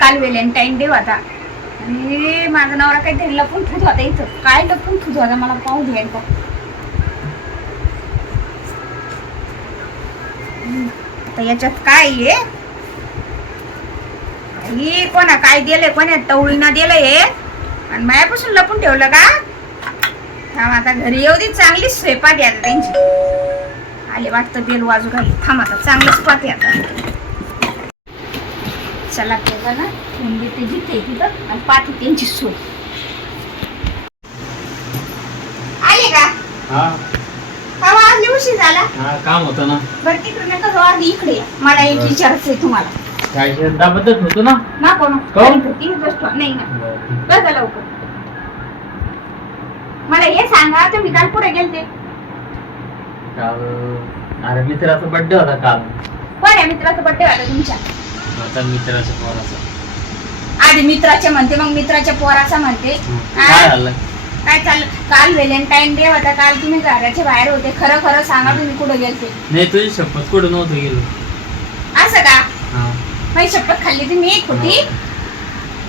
काल Valentine day होता. आणि माझा नवरा काहीतरी लपून ठेवत होता इथं. काय लपून ठेवत होता. मला पाहू द्या बघ आता याच्यात काय आहे? कोणा काय दिलंय? कोणा टवळीना दिलंय हे? आणि मायापासून लपून ठेवलं का? थांब आता घरी येऊ दे. चांगली स्वयंपाक यायला आता त्यांची. आले वाटतं बेल वाजू घाली थांब आता चांगलंच पाहते आता. चला तेव्हा ना? हिंदी ते जिथे तिथं आणि पाहते त्यांची सोय. आले का? हा. उशीर झाला. हा काम होतं ना. बरं तिकडे नका जाऊ आधी इकडे या. मला एक विचारायचं आहे तुम्हाला. काय दाबतच होतो ना? नको नको. काहून? तीन गोष्ट नाही ना बघा लवकर. मला हे सांगा तुम्ही काल पुढे गेलते? काल अरे मित्राचा बर्थडे होता काल. कोण्या मित्राचा बड्डे होता तुमच्या? आता मित्राच्या पोराचा आधी मित्राचे म्हणते मग मित्राच्या पोराचा म्हणते. काय झालं? काय चाललं काल व्हॅलेंटाईन डे होता काल तुम्ही घराच्या बाहेर होते. खरं खरं सांगा तुम्ही कुठे गेलते? नाही तुझी शपथ कुठं नव्हतं गेलो? असं का? हा. माझी शपथ खाल्ली तुम्ही खोटी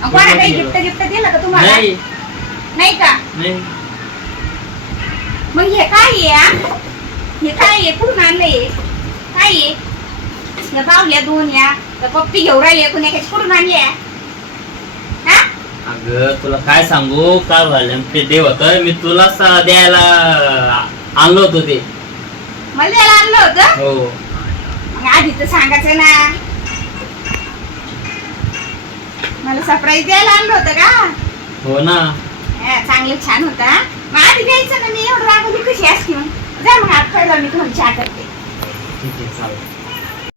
हो. कोणा काही. गिफ्ट गिफ्ट दिलं का तुम्हाला? नाही. नाही का? नाही. मग हे काय आहे हा? हे काय आहे? कुठून आणलंय काय आहे? या बावल्या दोन या. या पप्पी घेऊन राहिली कोणी काही कुठून आणल्या हा? अगं तुला काय सांगू? काल झालं ते देव होतं मी तुला सा- द्यायला आणलं होतं ते. मला याला आणलं होतं? हो. मग आधी तर सांगायचं ना. मला सरप्राईज द्यायला आणलं होतं का? हो ना. हा, चांगलं छान होता मग आधी द्यायचं ना मी एवढं रागवली कशी असते मग? जा मग पाहिजे मी तुम्हाला चहा करते. ठीक आहे चालेल.